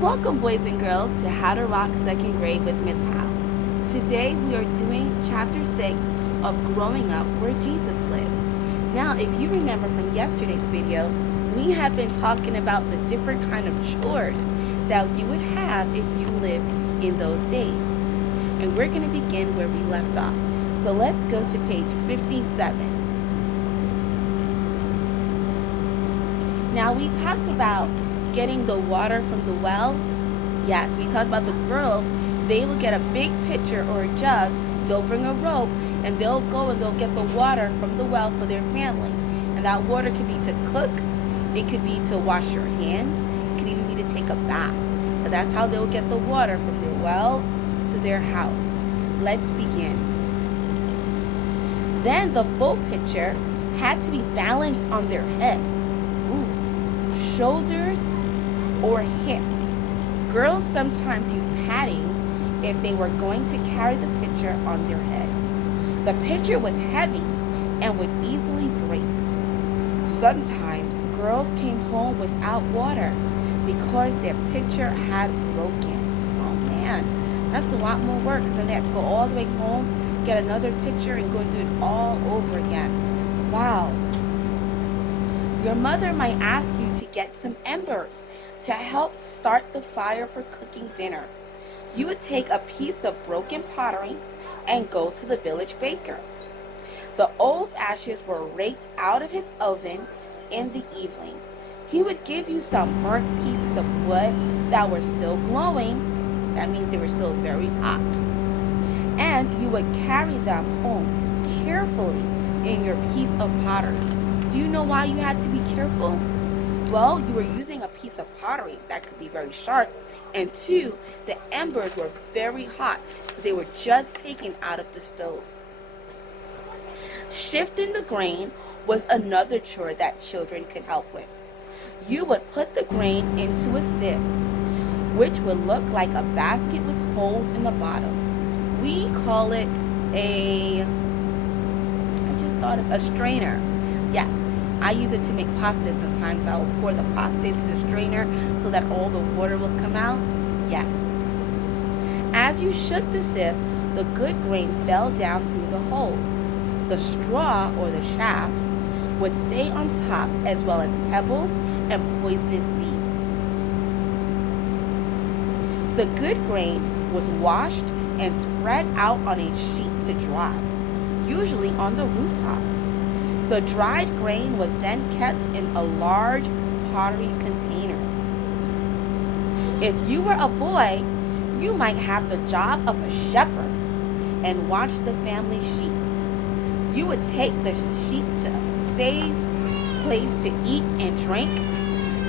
Welcome, boys and girls, to How to Rock Second Grade with Miss How. Today we are doing Chapter 6 of Growing Up Where Jesus Lived. Now, if you remember from yesterday's video, we have been talking about the different kind of chores that you would have if you lived in those days. And we're going to begin where we left off. So let's go to page 57. Now, we talked about getting the water from the well. Yes, we talked about the girls. They will get a big pitcher or a jug. They'll bring a rope and they'll go and they'll get the water from the well for their family. And that water could be to cook. It could be to wash your hands. It could even be to take a bath. But that's how they'll get the water from their well to their house. Let's begin. Then the full pitcher had to be balanced on their head. Shoulders or hip. Girls sometimes use padding if they were going to carry the pitcher on their head. The pitcher was heavy and would easily break. Sometimes girls came home without water because their pitcher had broken. Oh man, that's a lot more work because then they have to go all the way home, get another pitcher, and go and do it all over again. Wow. Your mother might ask you to get some embers to help start the fire for cooking dinner. You would take a piece of broken pottery and go to the village baker. The old ashes were raked out of his oven in the evening. He would give you some burnt pieces of wood that were still glowing. That means they were still very hot. And you would carry them home carefully in your piece of pottery. Do you know why you had to be careful? Well, you were using a piece of pottery that could be very sharp, and two, the embers were very hot because they were just taken out of the stove. Shifting the grain was another chore that children could help with. You would put the grain into a sieve, which would look like a basket with holes in the bottom. We call it a strainer. Yes, I use it to make pasta sometimes. I will pour the pasta into the strainer so that all the water will come out. Yes. As you shook the sieve, the good grain fell down through the holes. The straw or the chaff would stay on top, as well as pebbles and poisonous seeds. The good grain was washed and spread out on a sheet to dry, usually on the rooftop. The dried grain was then kept in a large pottery containers. If you were a boy, you might have the job of a shepherd and watch the family sheep. You would take the sheep to a safe place to eat and drink,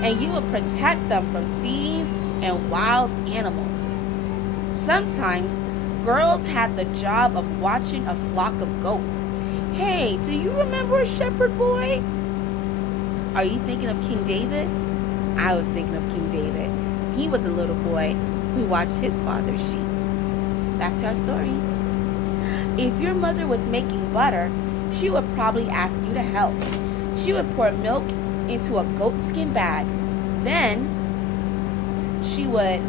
and you would protect them from thieves and wild animals. Sometimes girls had the job of watching a flock of goats. Hey, do you remember a shepherd boy? Are you thinking of King David? I was thinking of King David. He was a little boy who watched his father's sheep. Back to our story. If your mother was making butter, she would probably ask you to help. She would pour milk into a goatskin bag. Then she would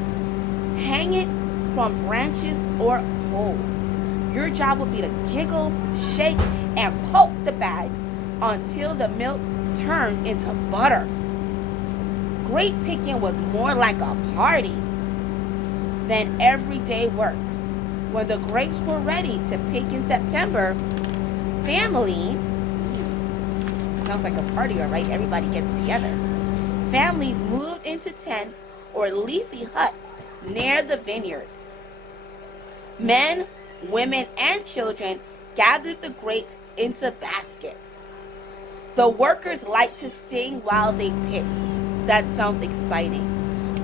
hang it from branches or poles. Your job would be to jiggle, shake, and poke the bag until the milk turned into butter. Grape picking was more like a party than everyday work. When the grapes were ready to pick in September, families, sounds like a party, all right? Everybody gets together. Families moved into tents or leafy huts near the vineyards. Men, women, and children gathered the grapes into baskets. The workers liked to sing while they picked. That sounds exciting.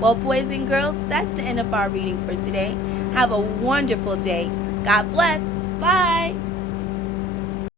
Well, boys and girls, that's the end of our reading for today. Have a wonderful day. God bless. Bye.